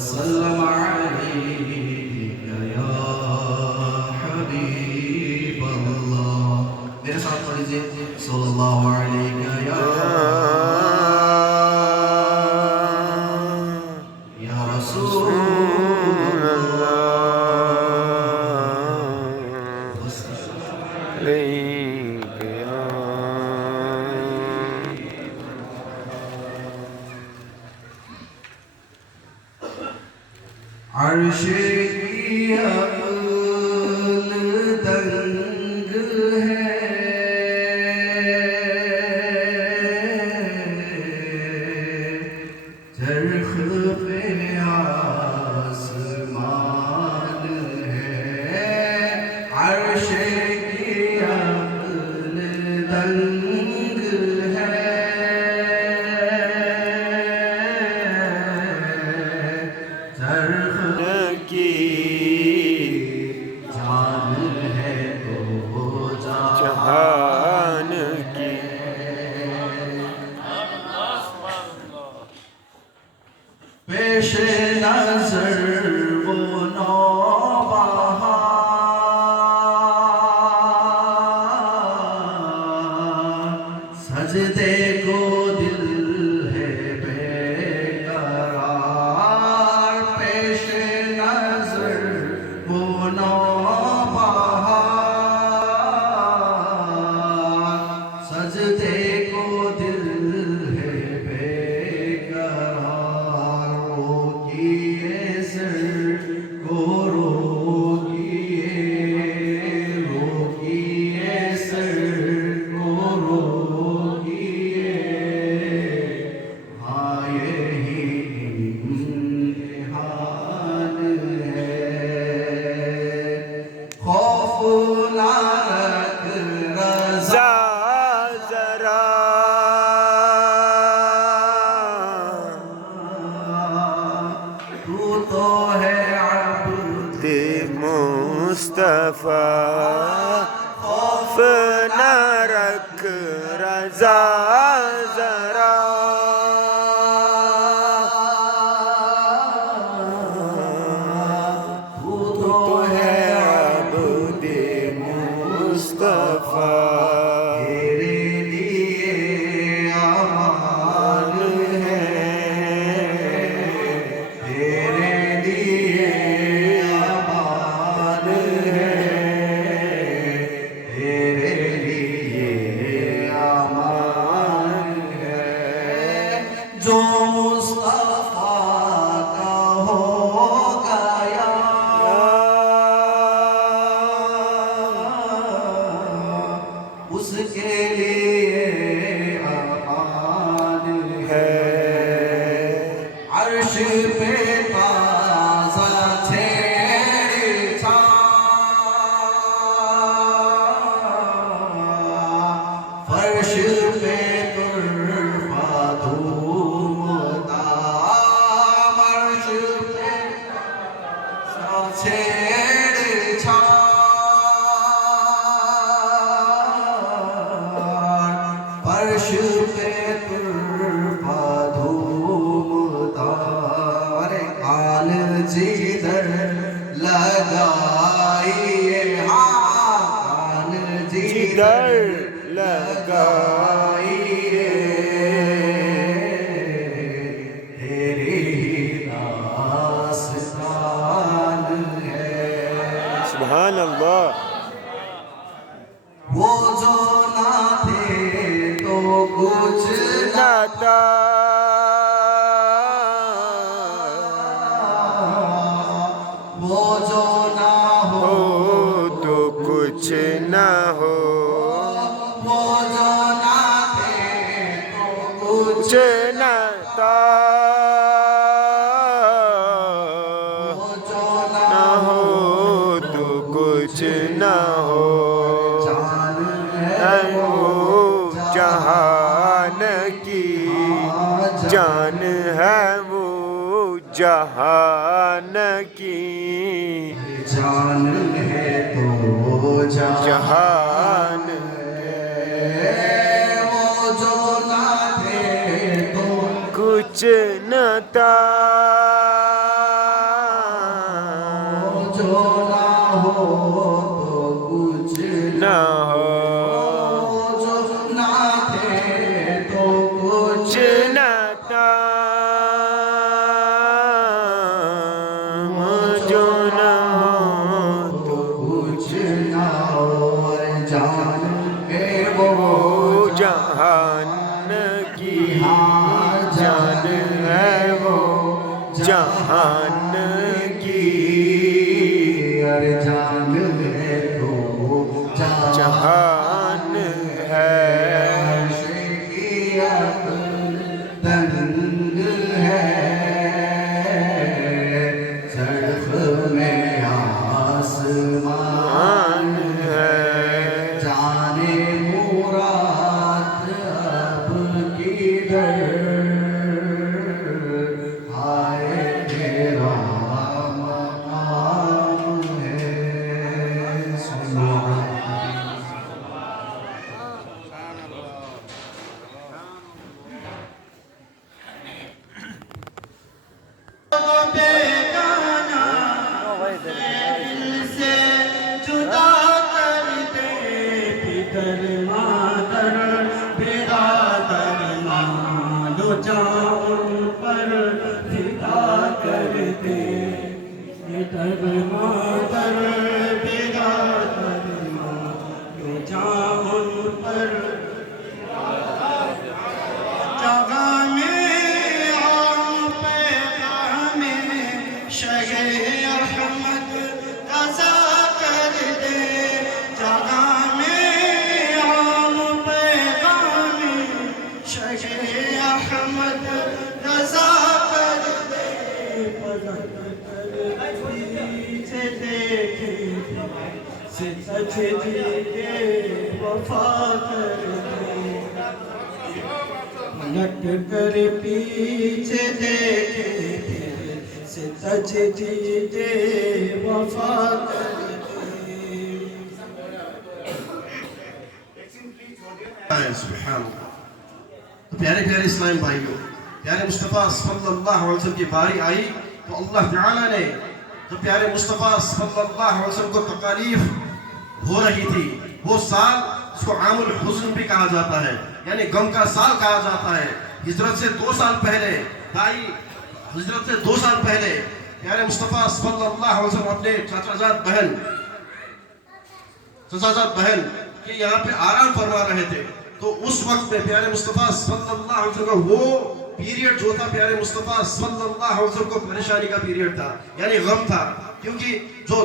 وسلم عليك يا حبيب الله. میرے ساتھ پڑھ لیجیے صلی اللہ علیہ یا رسول عرش کی عقل دنگ ہے چرخ پہ آسمان ہے عرش کی عقل دنگ ہے چرخ کی جان ہے تو جہان کی پیش نظر وہ نوبہار سجدے کو دل ہے بے قرار پیش نظر وہ نوبہار سجدے کو دل ہے بے قرار روکیے سر کو روکیے سر کو روکیے ہاں یہی امتحان ہے خوف نہ رکھ رضا ذرا تو تو ہے عبد مصطفیٰ خوف نہ رکھ رضا ذرا تو تو ہے عبد مصطفیٰ تیرے لیے امان ہے تیرے لیے امان ہے تیرے لیے امان ہے جو مصطفیٰ کا ہو گیا اس کے لیے امان ہے عرش پہ تازہ چھیڑ چھاؤ فرش پہ طرفہ دھومتا عرش پہ چھیڑ چھاؤ فرش پہ طرفہ دھومتا ارے کال جدھر لگائیے ہاں کال جدھر لگائیے تیری داستان ہے سبحان اللہ وہ جو نہ تھے تو کچھ نہ تھا وہ جو نہ ہو تو کچھ نہ ہو وہ جو نہ تھے تو کچھ کچھ نہ تھا وہ جو نہ نہ ہو تو کچھ نہ ہو جان ہے ہے وہ جہان کی جان ہے وہ جہان کی جان ہے تو جہان ہے وہ جو نہ تھے تو کچھ نہ تھا नाम जो न हो तो कुछ ना और जान के वो जहान की जान है वो जहान की अरे जान है तो जहान है तंग है सड़क में आसमान है जाने मुराद अब किधर आए तेरा मकाम है सुनो से जुदा कर दे पितर मातर बिरादर मानो जान पर फिदा कर दे पितर मातर बिरादर मानो जान पर जगह में आम पैगाम शहे अहमद रज़ा कर दे जगह में आम पैगाम शहे अहमद रज़ा कर दे पलट कर पीछे देखे से सच दीजे वफा कर दे पलट कर पीछे देखे से सच दीजे वफा कर सुभान अल्लाह। तो प्यारे प्यारे इस्लाम भाइयों, प्यारे मुस्तफ़ा सल्लल्लाहु अलैहि वसल्लम की बारी आई तो अल्लाह ताला ने जो प्यारे मुस्तफ़ा सल्लल्लाहु अलैहि वसल्लम को तकलीफ हो रही थी वो साल उसको आमुल हुज़्न भी कहा जाता है, यानी गम का साल कहा जाता है। हिजरत से 2 साल पहले हिजरत से 2 साल पहले प्यारे मुस्तफ़ा सल्लल्लाहु अलैहि वसल्लम अपने चाचाजाद बहन के यहाँ पे आराम फरमा रहे थे। तो उस वक्त में प्यारे मुस्तफ़ा सल्लल्लाहु अलैहि वसल्लम वो पीरियड जो था प्यारे मुस्तफ़ा सल्लल्लाहु अलैहि वसल्लम को परेशानी का पीरियड था, यानी गम था, क्योंकि जो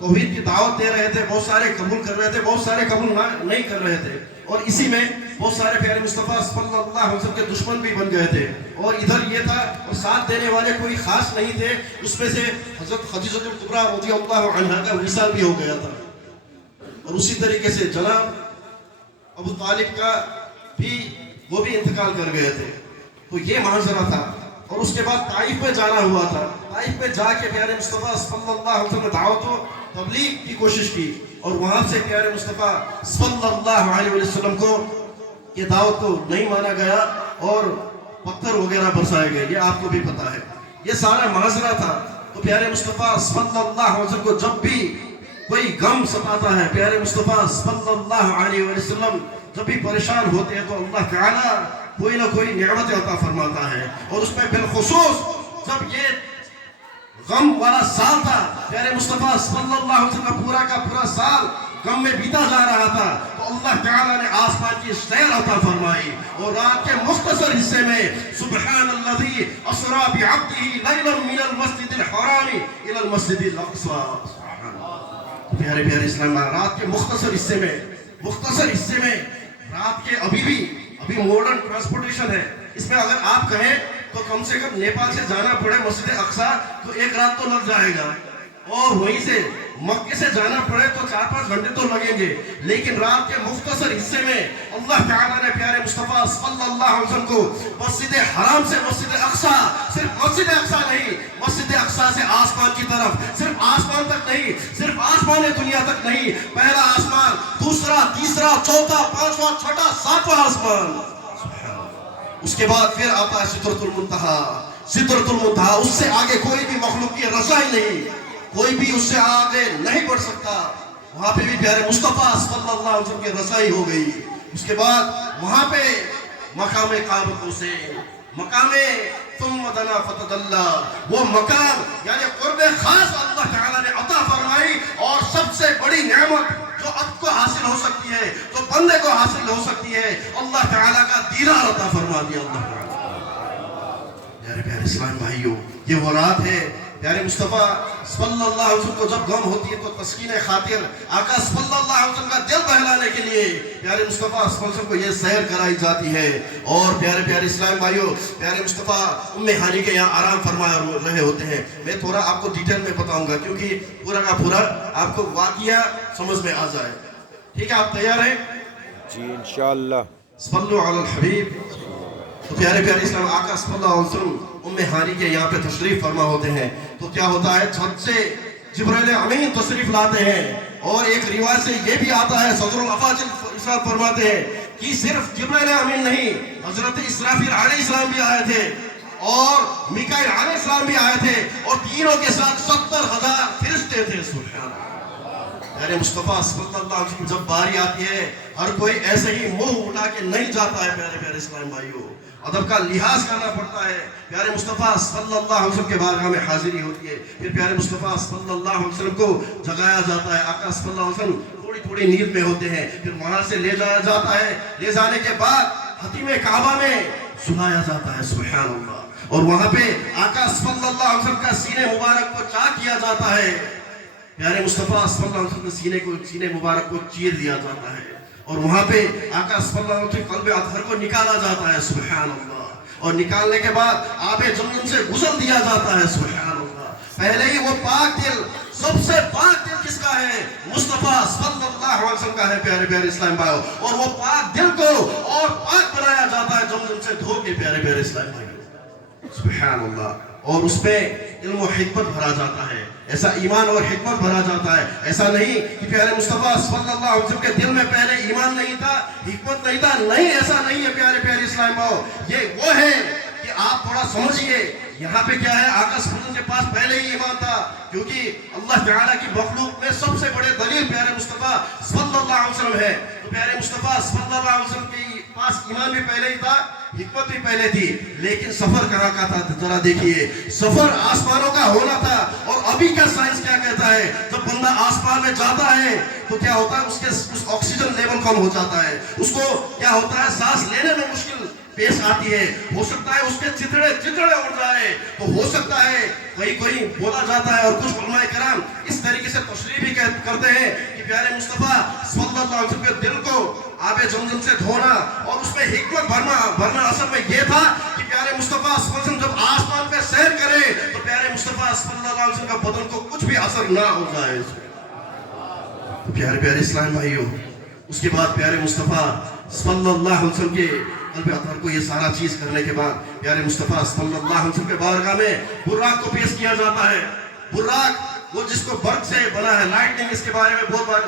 तौहीद की दावत दे रहे थे बहुत सारे कबूल कर रहे थे, बहुत सारे कबूल नहीं कर रहे थे, और इसी में बहुत सारे प्यारे मुस्तफ़ा सल्लल्लाहु अलैहि वसल्लम के दुश्मन भी बन गए थे। और इधर ये था और साथ देने वाले कोई खास नहीं थे, उसमें से हज़रत खदीजतुल कुबरा रज़ियल्लाहु अन्हा का विसाल भी हो गया था, और उसी तरीके से जनाब अबू तालिब का भी वो भी इंतकाल कर गए थे। तो ये माजरा था। और उसके बाद ताइफ में जाना हुआ था, ताइफ में जाके प्यारे मुस्तफ़ा सल्लल्लाहु अलैहि वसल्लम ने दावत व तबलीग की कोशिश की, और वहाँ से प्यारे मुस्तफ़ा सल्लल्लाहु अलैहि वसल्लम को ये दावत को नहीं माना गया और पत्थर वगैरह बरसाए गए, ये आपको भी पता है। ये सारा माजरा था। तो प्यारे मुस्तफ़ा सल्लल्लाहु अलैहि वसल्लम को जब भी कोई गम सताता है, प्यारे मुस्तफ़ा सल्लल्लाहु अलैहि वसल्लम जब भी परेशान होते हैं तो अल्लाह ताला कोई ना कोई नेमत अता फरमाता है। और उसमें बिलखुसूस जब ये गम वाला साल था, प्यारे मुस्तफ़ा सल्लल्लाहु अलैहि वसल्लम पूरा का पूरा साल गम में बीता जा रहा था, तो अल्लाह ताला ने आसमान की सैर अता फरमाई और रात के मुख्तसर हिस्से में सुब्हानल्लज़ी अस्रा बिअब्दिही लैलन मिनल मस्जिदिल हरामी इलल मस्जिदिल अक़सा। प्यारे प्यारे इस्लाम, रात के मुख्तसर हिस्से में रात के अभी मॉडर्न ट्रांसपोर्टेशन है, इसमें अगर आप कहें तो कम से कम नेपाल से जाना पड़े मस्जिद अक्सा तो 1 रात तो लग जाएगा, और वहीं से मक्के से जाना पड़े तो 4-5 घंटे तो लगेंगे। लेकिन रात के मुख्तसर हिस्से में अल्लाह ताला ने प्यारे मुस्तफ़ा सल्लल्लाहु अलैहि वसल्लम को मस्जिद हराम से मस्जिद अक्सा, सिर्फ मस्जिद अक्सा नहीं, मस्जिद अक्सा से आसमान की तरफ, सिर्फ आसमान तक नहीं, सिर्फ आसमान दुनिया तक नहीं, पहला आसमान, दूसरा, तीसरा, चौथा, पांचवा, छठा, सातवां आसमान, उसके बाद फिर आता है सिदरतुल मुंतहा। उससे आगे कोई भी मखलूक की रसाई नहीं, कोई भी उससे आगे नहीं बढ़ सकता। वहां पे भी प्यारे मुस्तफ़ा सल्लल्लाहु अलैहि वसल्लम की रसाई हो गई। उसके बाद वहां पे मकाम काबा से मकाम तुम दना फतदल्ला, वो मकाम यानी कुर्ब खास अल्लाह ताला ने अता फरमाई। और सबसे बड़ी नेमत जो आपको हासिल हो सकती है, जो बंदे को हासिल हो सकती है, अल्लाह ताला का दीदार अता फरमा दिया अल्लाह ताला। प्यारे प्यारे इस्लाम भाइयों, ये वो रात है प्यारे मुस्तफ़ा सल्लल्लाहु अलैहि वसल्लम को जब गम होती है तो तस्कीन खातिर आका सल्लल्लाहु अलैहि वसल्लम का दिल बहलाने के लिए प्यारे मुस्तफ़ा सल्लल्लाहु अलैहि वसल्लम को ये सैर कराई जाती है। और प्यारे प्यारे इस्लाम भाइयों, प्यारे मुस्तफ़ा उम्मे हानी के यहाँ आराम फरमा रहे होते हैं। मैं थोड़ा आपको डिटेल में बताऊंगा क्योंकि पूरा का पूरा आपको वाक़िया समझ में आ जाए। ठीक है, आप तैयार हैं? जी इंशाअल्लाह। सल्लल्लाहु अलैहि हबीब। तो प्यारे प्यारे इस्लाम आका सल्लल्लाहु अलैहि वसल्लम उम्मे हानी के यहाँ पे तशरीफ फरमा होते हैं। तो क्या होता है, छत से जिब्राइल अमीन तशरीफ लाते हैं। और एक रिवाज से ये भी आता है, सदरुल अफाजिल इरशाद फरमाते हैं कि सिर्फ जिब्राइल अमीन नहीं, हजरत इसराफील अलैहिस्सलाम भी आए थे और मिकाईल अलैहिस्सलाम भी आए थे और तीनों के साथ 70,000 फरिश्ते थे। सुभान अल्लाह। प्यारे मुस्तफ़ा सल्लल्लाहु अलैहि वसल्लम जब बारी आती है, हर कोई ऐसे ही मुंह उठा के नहीं जाता है। प्यारे प्यारे इस्लाम भाइयों, अदब का लिहाज करना पड़ता है। प्यारे मुस्तफ़ा सल्लल्लाहु अलैहि वसल्लम के बारगाह में हाजिरी होती है। फिर प्यारे मुस्तफ़ा सल्लल्लाहु अलैहि वसल्लम को जगाया जाता है। आका सल्लल्लाहु अलैहि वसल्लम थोड़ी थोड़ी नींद में होते हैं। फिर वहां से ले जाया जाता है। ले जाने के बाद हतीम काबा में सुलाया जाता है। सुभान अल्लाह। और वहां पे आका सल्लल्लाहु अलैहि वसल्लम का सीने मुबारक को चाक किया जाता है। प्यारे मुस्तफ़ा सल्लल्लाहु अलैहि वसल्लम के सीने मुबारक को चीर दिया जाता है। और वहां पे आका सल्लल्लाहु अलैहि वसल्लम के क़ल्ब अतहर को निकाला जाता है। सुभान अल्लाह। और निकालने के बाद आबे जमजम से गुसल दिया जाता है। सुभान अल्लाह। पहले ही वो पाक दिल, सबसे पाक दिल किसका है? मुस्तफ़ा सल्लल्लाहु अलैहि वसल्लम का है। प्यारे प्यारे इस्लाम भाइयों, और वो पाक दिल को और पाक बनाया जाता है जमजम से धो के। प्यारे प्यारे इस्लाम भाइयों, सुभान अल्लाह। और उसमें इल्म और हिकमत भरा जाता है, ऐसा ईमान और हिकमत भरा जाता है। ऐसा नहीं कि प्यारे मुस्तफ़ा सल्लल्लाहु अलैहि वसल्लम के दिल में पहले ईमान नहीं था, हिकमत नहीं था, नहीं, ऐसा नहीं है प्यारे प्यारे इस्लाम भाइयों। ये वो है कि आप थोड़ा समझिए, यहाँ पे क्या है, आका सल्लल्लाहु के पास पहले ही ईमान था। क्योंकि अल्लाह ताला की मखलूक में सबसे बड़े दलील प्यारे मुस्तफ़ा सल्लल्लाहु अलैहि वसल्लम है। तो प्यारे मुस्तफ़ा सल्लल्लाहु अलैहि वसल्लम के पास ईमान भी पहले ही था, हिकमत भी पहले थी। लेकिन सफर कहाँ का था, जरा देखिए, सफर आसमानों का होना था। और अभी का साइंस क्या कहता है, जब बंदा आसमान में जाता है तो क्या होता है, उसके उस ऑक्सीजन लेवल कम हो जाता है, उसको क्या होता है, सांस लेने में मुश्किल पेश आती है। हो सकता है उसके चितड़े उड़ जाए। तो हो सकता है कहीं बोला जाता है, और कुछ उलमाए कराम इस तरीके से तशरीह भी करते हैं कि प्यारे मुस्तफ़ा सल्लल्लाहु अलैहि वसल्लम के दिल को आबे जमजम से धोना और उसमें हिकमत भरना असल में ये था कि प्यारे मुस्तफ़ा सल्लल्लाहु अलैहि वसल्लम जब आसमान पे सैर करे तो प्यारे मुस्तफ़ा सल्लल्लाहु अलैहि वसल्लम का बदन को कुछ भी असर ना हो जाए। तो प्यारे प्यारे इस्लाम भाइयों, उसके बाद प्यारे मुस्तफ़ा सल्लल्लाहु अलैहि वसल्लम के क़ल्ब अतहर को ये सारा चीज करने के बाद प्यारे मुस्तफ़ा सल्लल्लाहु अलैहि वसल्लम के बारगाह में बुर्राक को पेश किया जाता है। बुर्राक वो जिसको बर्क से बना है, लाइटनिंग, इसके बारे में बहुत बार